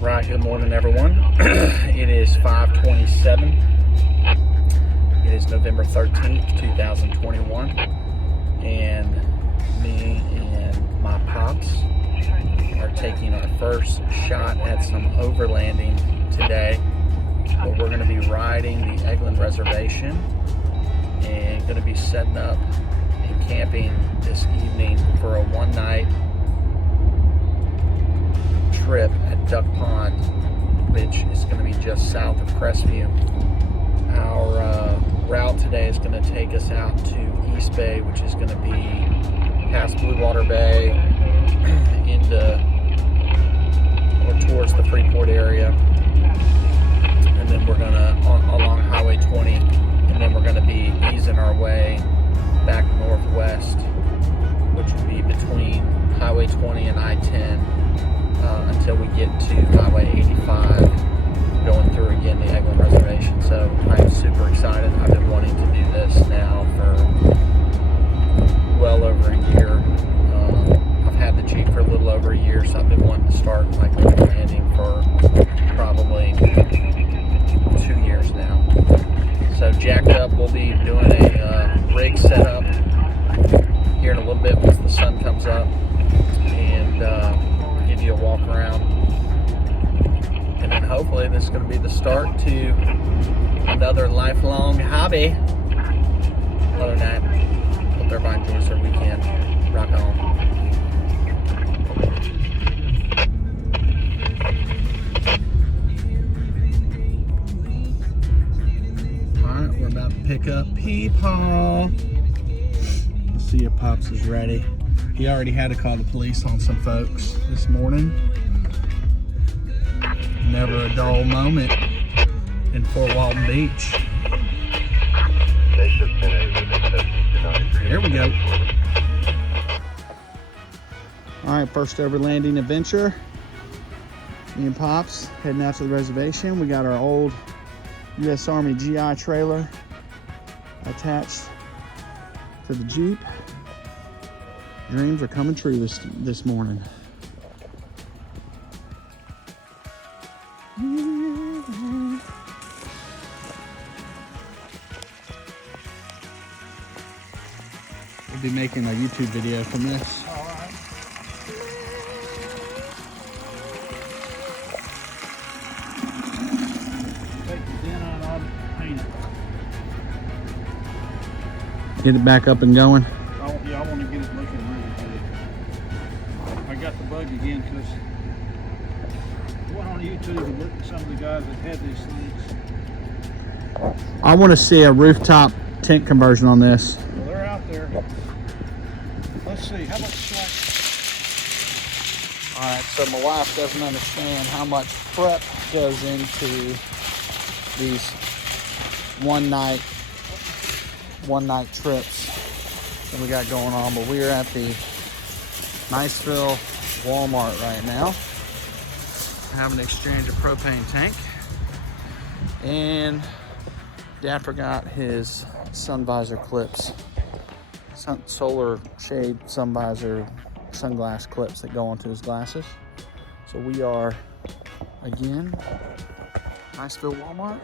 Right, good morning everyone. It is 5:27. It is November 13th, 2021. And me and my pops are taking our first shot at some overlanding today. Where we're going to be riding the Eglin Reservation and going to be setting up and camping this evening for a one-night trip at Duck Pond, which is going to be just south of Crestview. Our route today is going to take us out to East Bay, which is going to be past Blue Water Bay into or towards the Freeport area, and then we're going to along Highway 20, and then we're going to be easing our way back northwest, which would be between Highway 20 and I-10 until we get to Highway 85, going through again the Eglin Reservation. So I am super excited. I've been wanting to do this now for well over a year. I've had the Jeep for a little over a year, so I've been wanting to start like overlanding for probably 2 years now. So jacked up, we'll be doing a rig setup here in a little bit once the sun comes up, and give you a walk around, and then hopefully this is going to be the start to another lifelong hobby. Other than that, hope everybody enjoys their weekend. Rock on. Alright, we're about to pick up Peepaw. Let's see if Pops is ready. He already had to call the police on some folks this morning. Never a dull moment in Fort Walton Beach. There we go. All right, first overlanding adventure. Me and Pops heading out to the reservation. We got our old U.S. Army GI trailer attached to the Jeep. Dreams are coming true this morning. We'll be making a YouTube video from this. All right. Take the dent out of it, paint it. Get it back up and going. I want to get it looking really good. I got the bug again because I went on YouTube and looked at some of the guys that had these things. I want to see a rooftop tent conversion on this. Well, they're out there. Let's see, how much slack? All right, so my wife doesn't understand how much prep goes into these one night trips that we got going on, but we are at the Niceville Walmart right now. Having an exchange of propane tank, and Dad forgot his sun visor clips, solar shade sun visor sunglass clips that go onto his glasses. So we are again Niceville Walmart,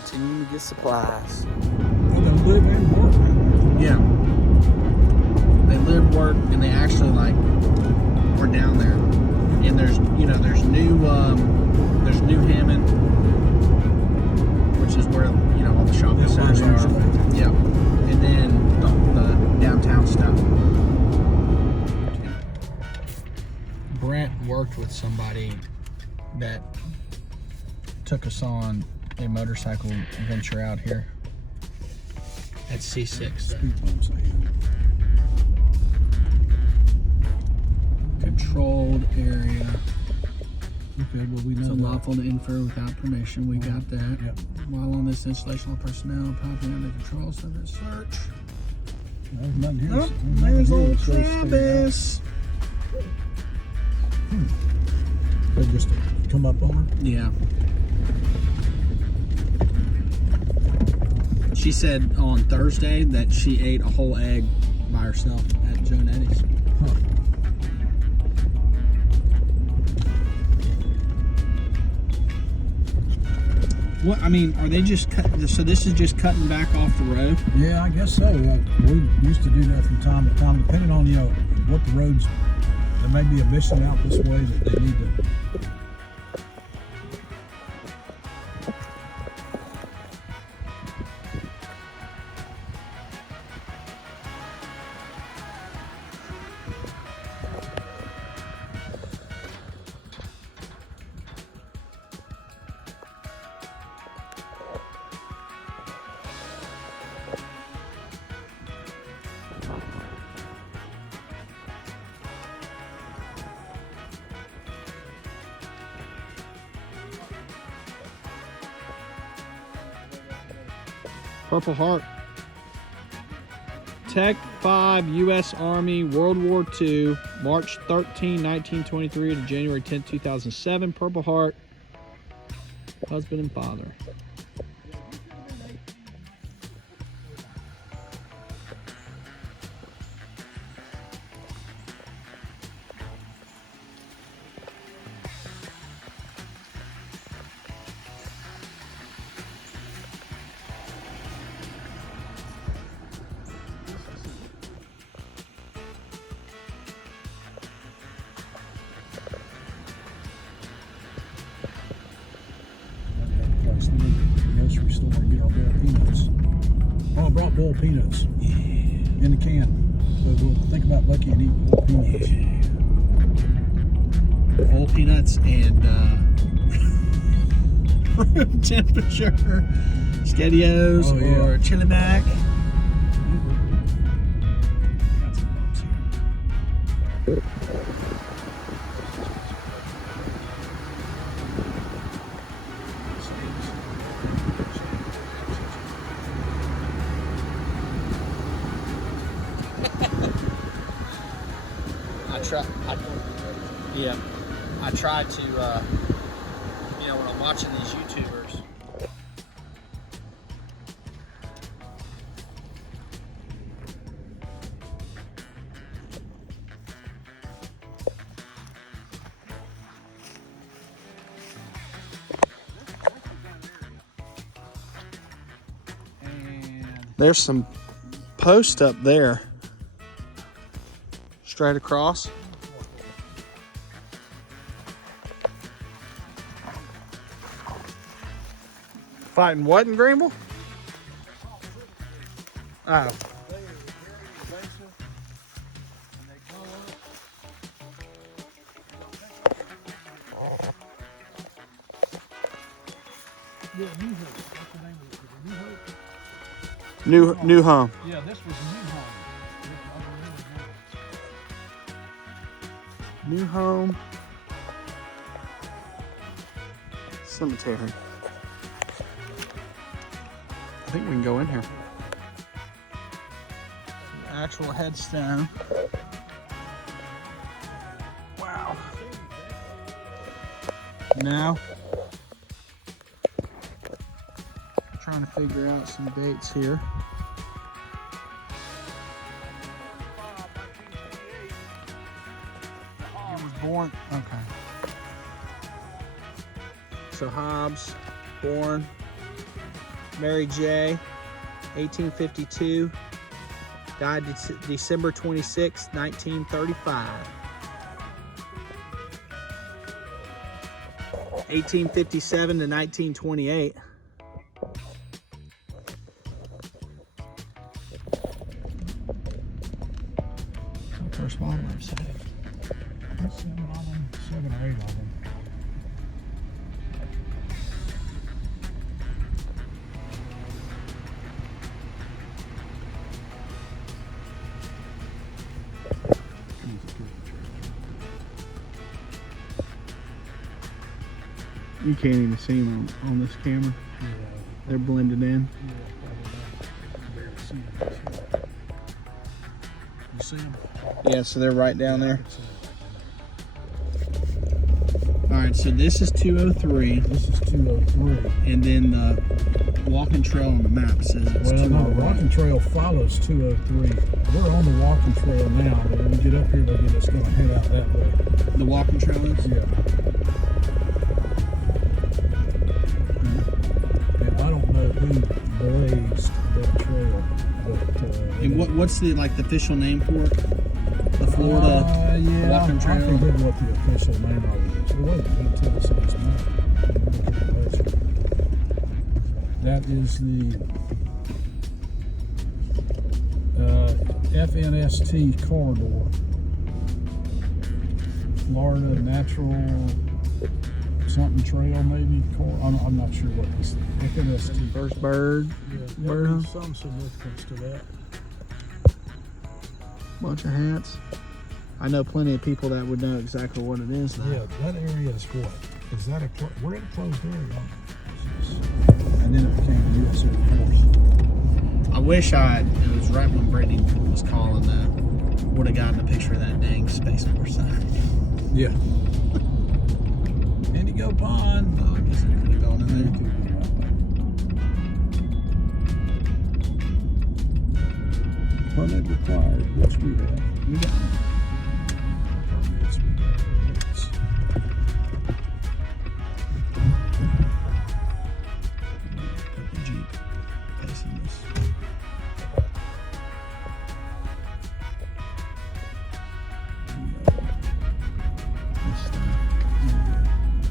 continuing to get supplies. Well, they live and work. Yeah, they live, work, and they actually like are down there. And there's New Hammond, which is where all the shopping centers are. Yeah, and then the downtown stuff. Brent worked with somebody that took us on a motorcycle adventure out here at C6. Controlled area. Okay, well, we know It's that. unlawful to infer without permission. We got that. Yep. While on this installation, all personnel popping under control subject search. There's nothing here. Oh, there's old Travis. They just come up on her. Yeah. She said on Thursday that she ate a whole egg by herself at Joe and Eddie's. Huh. What, I mean, are they just cut? So this is just cutting back off the road? Yeah, I guess so. We used to do that from time to time, depending on, you know, what the roads, there may be a mission out this way that they need to. Purple Heart. Tech 5, U.S. Army, World War II, March 13, 1923 to January 10, 2007. Purple Heart, husband and father. Grocery store and get our boiled peanuts. Oh, I brought boiled peanuts in the can. So we'll think about Bucky and eat boiled peanuts. Boiled peanuts and room temperature SpaghettiOs or chili mac. Got some bumps here. I try to, you know, when I'm watching these YouTubers, and there's some post up there, straight across. Fighting what in Greenville? Oh. New Home. Yeah, this was New Home. New Home Cemetery. I think we can go in here. Actual headstone. Wow. Now, trying to figure out some dates here. He was born, okay. So Hobbs, born. Mary J, 1852, died December 26, 1935. 1857 to 1928. First wildlife sighting. 7 or 8 of them. You can't even see them on this camera. Yeah. They're blended in. You see them? Yeah, so they're right down there. All right, so this is 203. This is 203. And then the walking trail on the map says it's Well, no, the 203. walking trail follows 203. We're on the walking trail now, but when we get up here, they'll get us going to head out that way. The walking trail is? Yeah. what's the official name for it? The Florida Walking Trail. I forget what the official name of it is. Well, wait, let me tell us this now. That is the FNST corridor. Florida Natural something trail, maybe. I'm not sure what this FNST. First bird. Yeah, Bird. there's some significance to that. Bunch of hats. I know plenty of people that would know exactly what it is. Though. Yeah, that area is what? Is that we're in a closed area? And then it became a U.S. Air Force. I wish it was right when Brittany was calling that. Would have gotten a picture of that dang Space Force sign. Yeah. Indigo Pond. Oh, I guess it could have gone in there. Permit required, which we have. We got it. Permits we got. Put the Jeep facing this.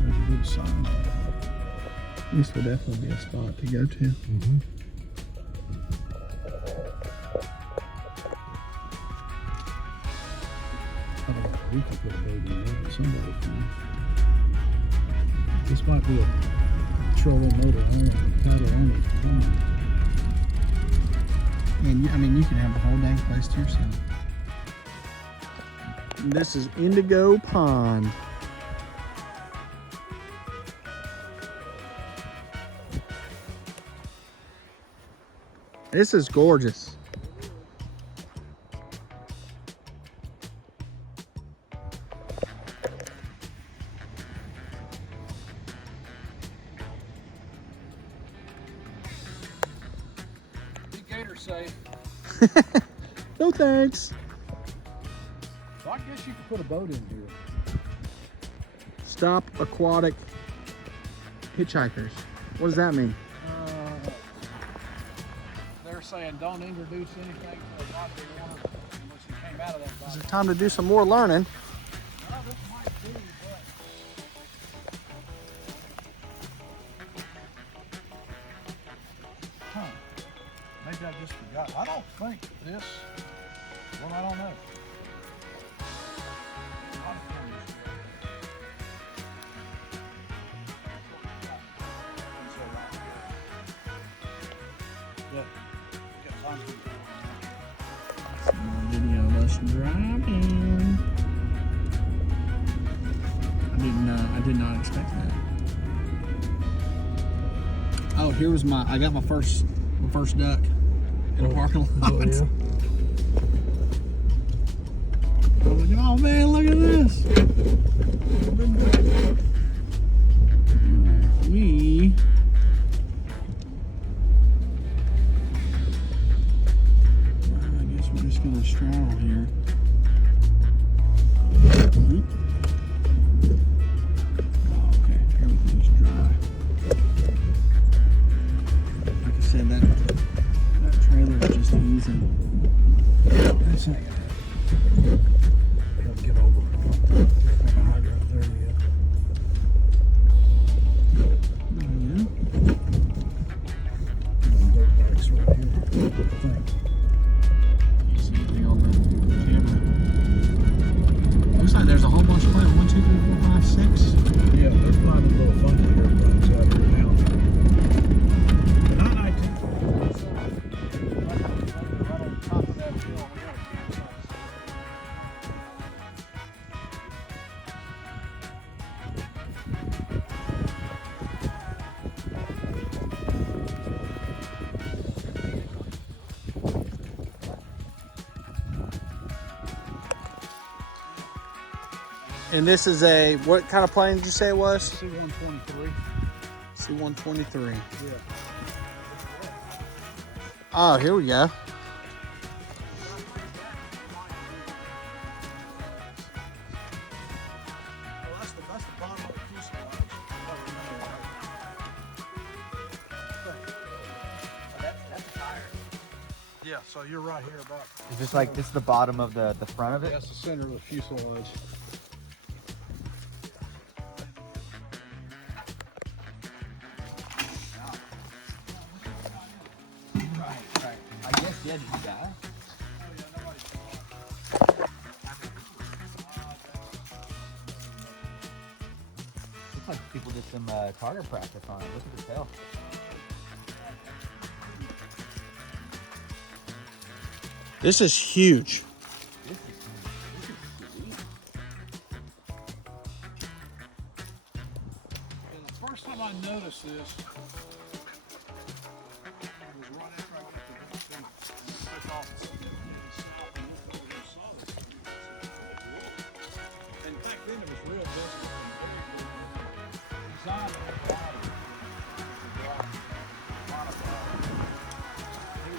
There's a good sign. This would definitely be a spot to go to. Mm-hmm. We could put a boat in there, but somebody can. This might be a trolling motor home, paddle only. And I mean, you can have the whole dang place to yourself. This is Indigo Pond. This is gorgeous. Be gator safe. No thanks. Well, I guess you could put a boat in here. Stop aquatic hitchhikers. What does that mean? They're saying don't introduce anything to the body unless you came out of that Is body. it time to do some more learning? Well, this might be, but maybe I just forgot. I don't think this. Well, I don't know. Yeah. Video of us driving. I did not expect that. Oh, here was I got my first duck in the parking lot. Oh, yeah. I was like, oh man, look at this. We I guess we're just gonna straddle here. Oh, okay, everything's dry. Like I said, that trailer is just easing. This ain't gonna get over. There yet. Yeah. Dirt bikes right here. I think. You see anything on the camera? Looks like there's a whole bunch of planes. 1, 2, 3, 4, 5, 6. Yeah, they're flying a little funky airplanes out here now. Not 19. Right on top of that hill, we got a campsite. And this is what kind of plane did you say it was? C-123. C-123. Yeah. Oh, here we go. That's the bottom of the fuselage. That's a tire. Yeah. Yeah, so you're right here about. Is this like this is the bottom of the front of it? That's the center of the fuselage. Right. I guess yeah, did you die? Looks like people did some target practice on it. Look at the tail. This is huge. This is sweet. And the first time I noticed this was right after I got the boat finished. And I took off and stuck it in the south and looked over and saw this. And back then it was real dusty and very good. Design of the body.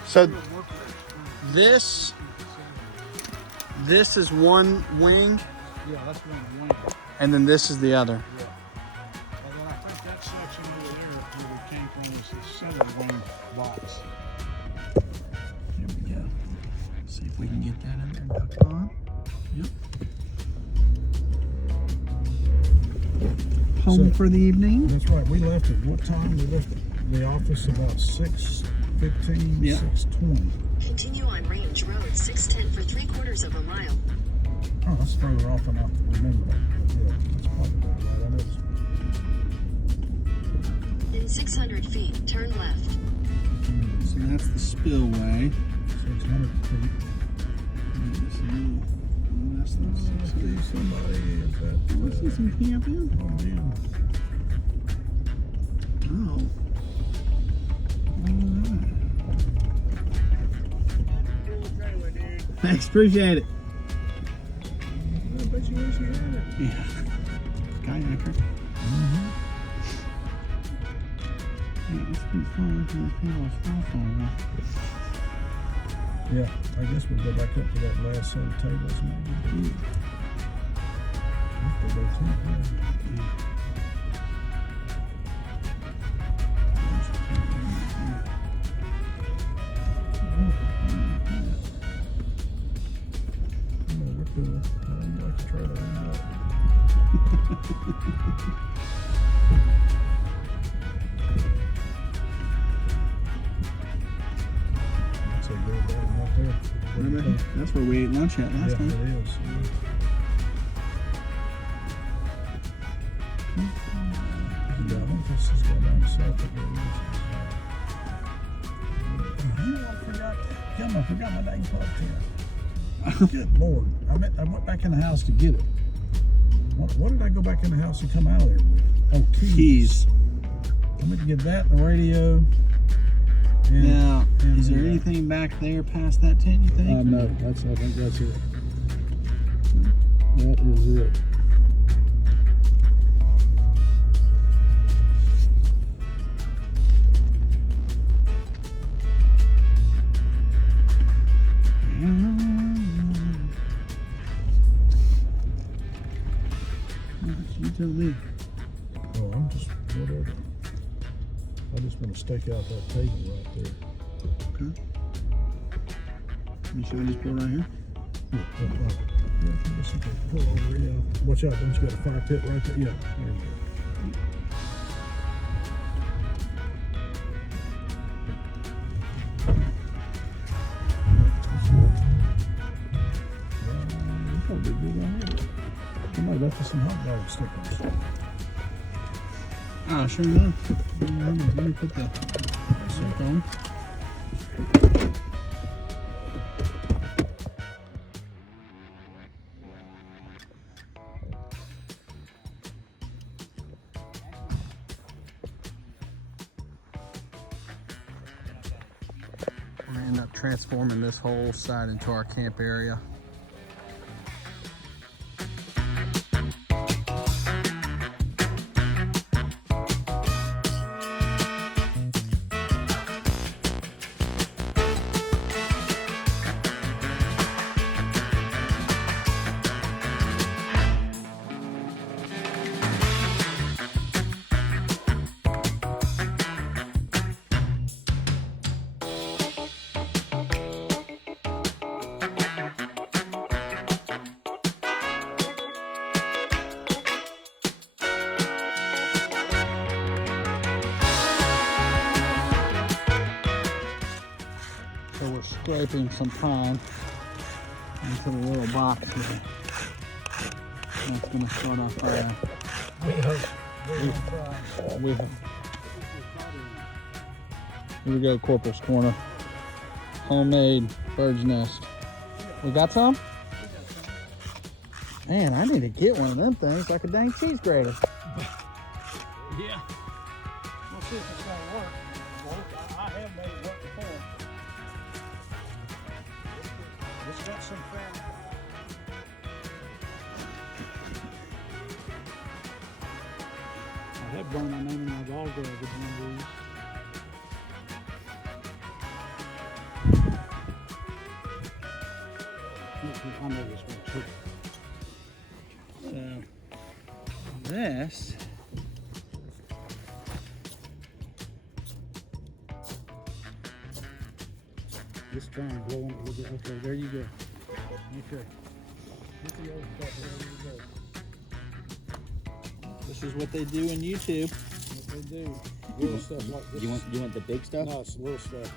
So this is one wing, Yeah, that's one. and then this is the other. Yeah. And then I think that section over there where we came from is the center wing box. Here we go. See if we can get that in there. Duck on. Yep. Home for the evening. That's right. We left at what time? We left the office about 6:15, Yeah. 6:20. Continue on Range Road 610 for 3/4 of a mile. Oh, that's further off than I remember that. But yeah, that's probably right. I know it's In 600 feet, turn left. So that's the spillway. 600 feet. See somebody is that. Let's see some camping. Oh, man. Oh. Thanks, appreciate it. I bet you wish you had it. Yeah. Kayaker. Yeah, it's been fun to the field. Yeah, I guess we'll go back up to that last set of tables maybe. We'll go to it, yeah. Cool. I'd like to try that one out. That's a good one right there. Remember? That's where we ate lunch at last Yeah, time. it is. Yeah, I think this is going down south of I forgot my dang plug tent. Good Lord. I went back in the house to get it. What did I go back in the house and come out of there with? Oh, keys. I meant to get that, the radio. Now, is there anything back there past that tent, you think? No, I think that's it. That is it. You tell me. Oh, I'm just whatever. I just want to stake out that table right there. Okay. You sure I just pull right here? Yeah, I guess you can pull over, yeah. Watch out, don't you got a fire pit right there? Yeah, there you go. Probably good right here. Somebody left us some hot dog stickers. Oh, sure enough. Let me put the sock on. We're going to end up transforming this whole site into our camp area. scraping some pine into the little box here. That's gonna start our fire. Here we go, Corporal's Corner. Homemade bird's nest. We got some? Man, I need to get one of them things like a dang cheese grater. Yeah. We'll see if it's gonna work. I have made it work before. It's got some fat. I have burned my name in my dog grab with one of these. I know this one too. So, this Just try and blow on it a little bit. Okay, there you go. Okay. Get the old stuff, there you go. This is what they do in YouTube. What they do. Little stuff like this. You want the big stuff? No, it's little stuff.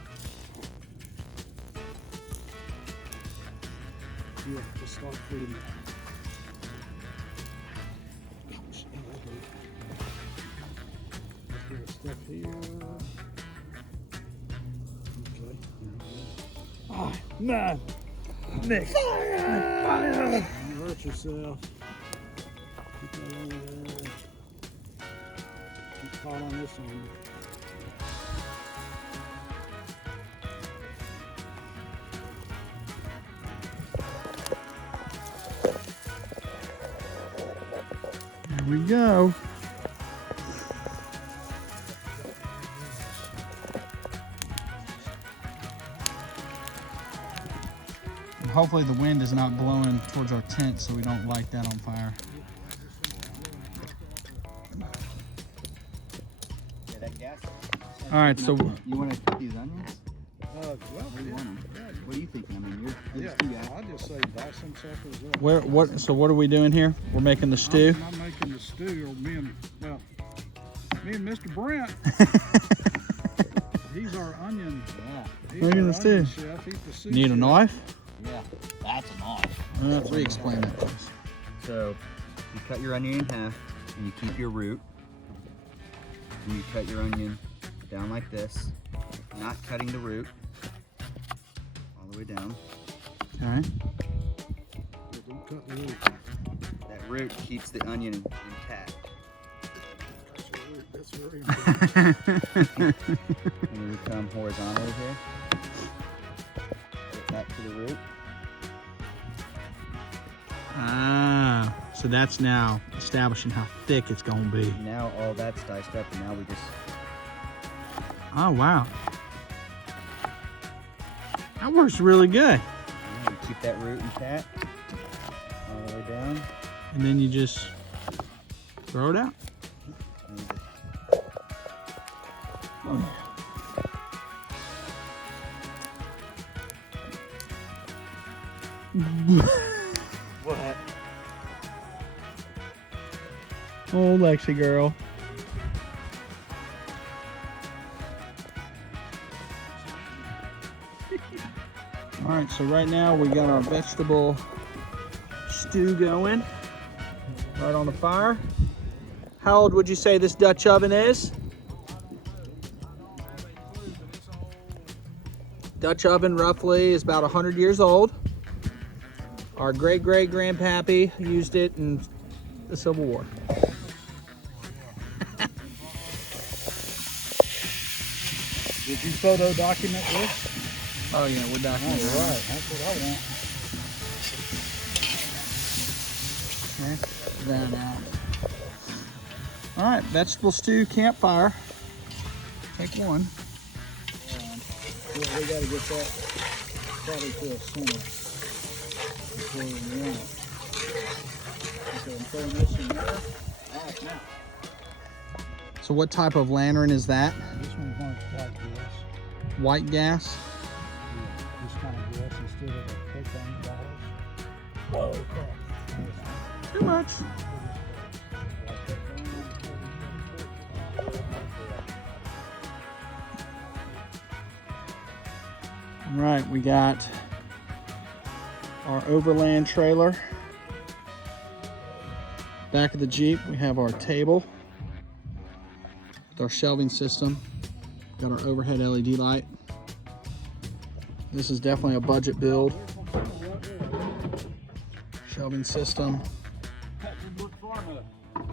Yeah, just start feeding it. Gosh, let's get stuff here. Okay. Oh, man. Nick. Fire! Don't hurt yourself. Keep that over there. Keep calling this one. Here we go. And hopefully the wind is not blowing towards our tent so we don't light that on fire. Yeah, that gas. All right, so You want to cook these onions? Well, What do you want 'em? yeah, What do you think? I mean, you're yeah, the stew guy. I'd just say dice some suckers up. what are we doing here? We're making the stew. I'm making the stew, or me and Mr. Brent. He's our onion. He's Look at our this onion stew. chef. He's the sous Need a chef. knife? Yeah, that's a knife. Re-explain that, please. So, you cut your onion in half, and you keep your root. And you cut your onion down like this, not cutting the root, all the way down. Okay. Yeah, don't cut the root. That root keeps the onion intact. That's very important. And we come horizontally here. Get back to the root. Ah, so that's now establishing how thick it's gonna be. Now all that's diced up, and now we just Oh, wow. That works really good. keep that root intact all the way down. And then you just throw it out. And just What? Oh, Lexi girl. All right, so right now we got our vegetable stew going right on the fire. How old would you say this Dutch oven is? Dutch oven roughly is about 100 years old. Our great-great-grandpappy used it in the Civil War. Did you photo document this? Oh yeah, we're All documenting. right, that's what I want. That out. All right, vegetable stew campfire. Take one. Yeah, we got to get that probably to a simmer before we run it. Okay, I'm throwing this in there. So what type of lantern is that? This one runs white gas. White gas? Yeah, this kind of gas instead of a propane bottle. Whoa, crap. Too much. All right, we got our Overland trailer. Back of the Jeep, we have our table with our shelving system. Got our overhead LED light. This is definitely a budget build. Shelving system,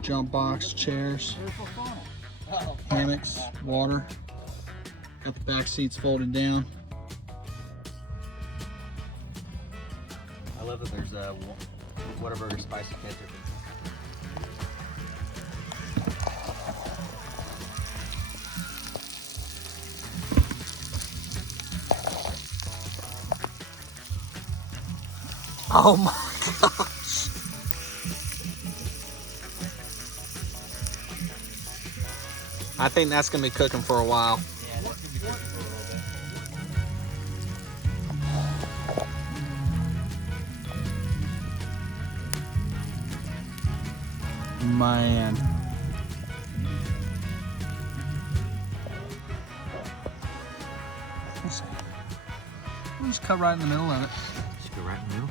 jump box, chairs, hammocks, water. Got the back seats folded down. I love that there's a Whataburger spicy ketchup. Oh my gosh. I think that's gonna be cooking for a while. Yeah, that's gonna be cooking for a little bit. Man. Let's see. We'll just cut right in the middle of it. Just go right in the middle.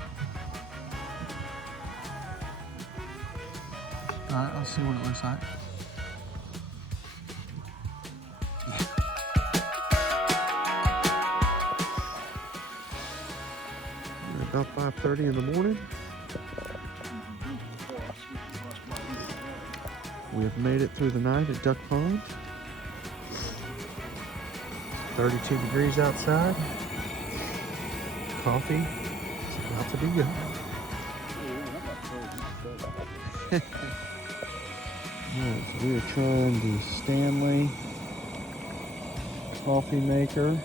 All right, let's see what it looks like. About 5:30 in the morning. We have made it through the night at Duck Pond. 32 degrees outside. Coffee is about to be good. Alright, so we are trying the Stanley coffee maker.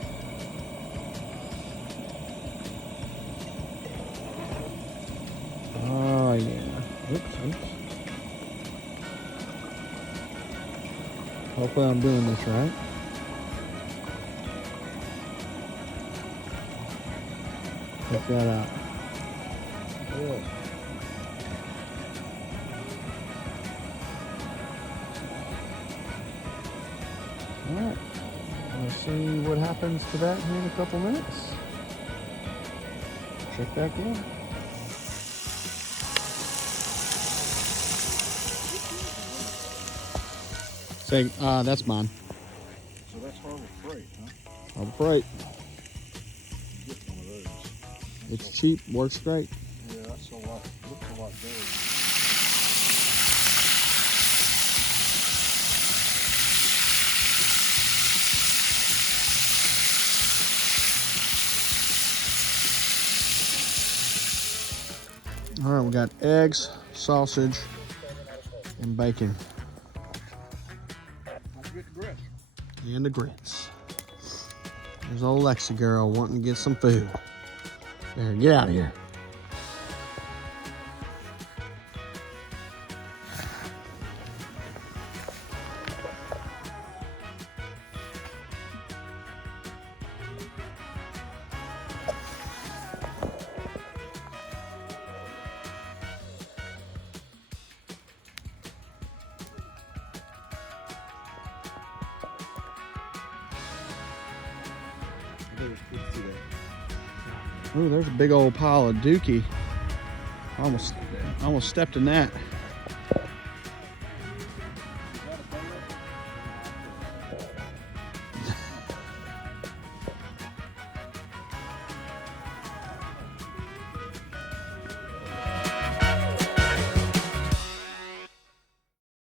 Oh yeah. Oops. Hopefully I'm doing this right. Check that out. Yeah. Alright. We'll see what happens to that here in a couple minutes. Check back in. Say, that's mine. So that's Harbor Freight, huh? Harbor Freight. Get one of those. It's cheap, works great. Yeah, that's a lot. Looks a lot better. All right, we got eggs, sausage, and bacon. And the grits. There's old Lexi girl wanting to get some food. There, get out of here. Ooh, there's a big old pile of dookie. I almost stepped in that.